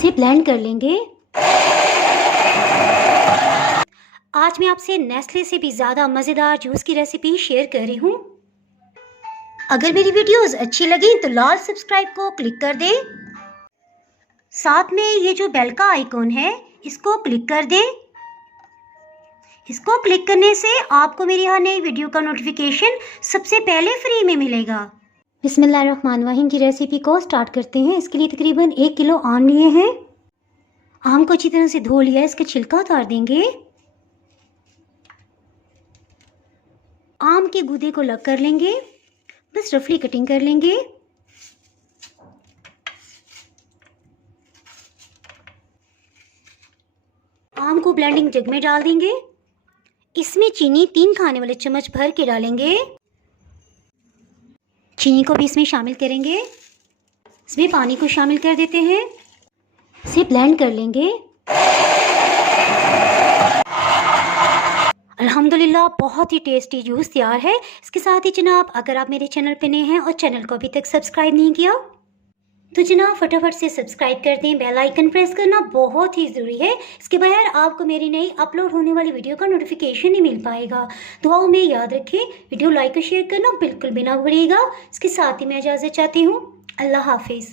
इसे ब्लेंड कर लेंगे। आज मैं आपसे नेस्ले से भी ज़्यादा मज़ेदार जूस की रेसिपी शेयर कर रही हूँ। अगर मेरी वीडियोस अच्छी लगी तो लाल सब्सक्राइब को क्लिक कर दें। साथ में ये जो बेल का आइकॉन है इसको क्लिक कर दें। इसको क्लिक करने से आपको मेरी हर नई वीडियो का नोटिफिकेशन सबसे पहले फ्री में मिलेगा। बिस्मिल्लाहिर्रहमानिर्रहीम की रेसिपी को स्टार्ट करते हैं। इसके लिए तकरीबन 1 किलो आम लिए हैं। आम को अच्छी तरह से धो लिया, इसका छिलका उतार देंगे। आम के गूदे को अलग कर लेंगे, बस रफली कटिंग कर लेंगे। आम को ब्लेंडिंग जग में डाल देंगे। इसमें चीनी 3 खाने वाले चम्मच भर के डालेंगे। चीनी को भी इसमें शामिल करेंगे। इसमें पानी को शामिल कर देते हैं। इसे ब्लेंड कर लेंगे। अल्हम्दुलिल्लाह बहुत ही टेस्टी जूस तैयार है। इसके साथ ही जनाब, अगर आप मेरे चैनल पे नए हैं और चैनल को अभी तक सब्सक्राइब नहीं किया तो जनाब फटाफट से सब्सक्राइब कर दें। बेल आइकन प्रेस करना बहुत ही ज़रूरी है। इसके बगैर आपको मेरी नई अपलोड होने वाली वीडियो का नोटिफिकेशन नहीं मिल पाएगा। दुआओं में याद रखें, वीडियो लाइक और शेयर करना बिल्कुल भी ना भूलिएगा। इसके साथ ही मैं इजाज़त चाहती हूँ। अल्लाह हाफिज़।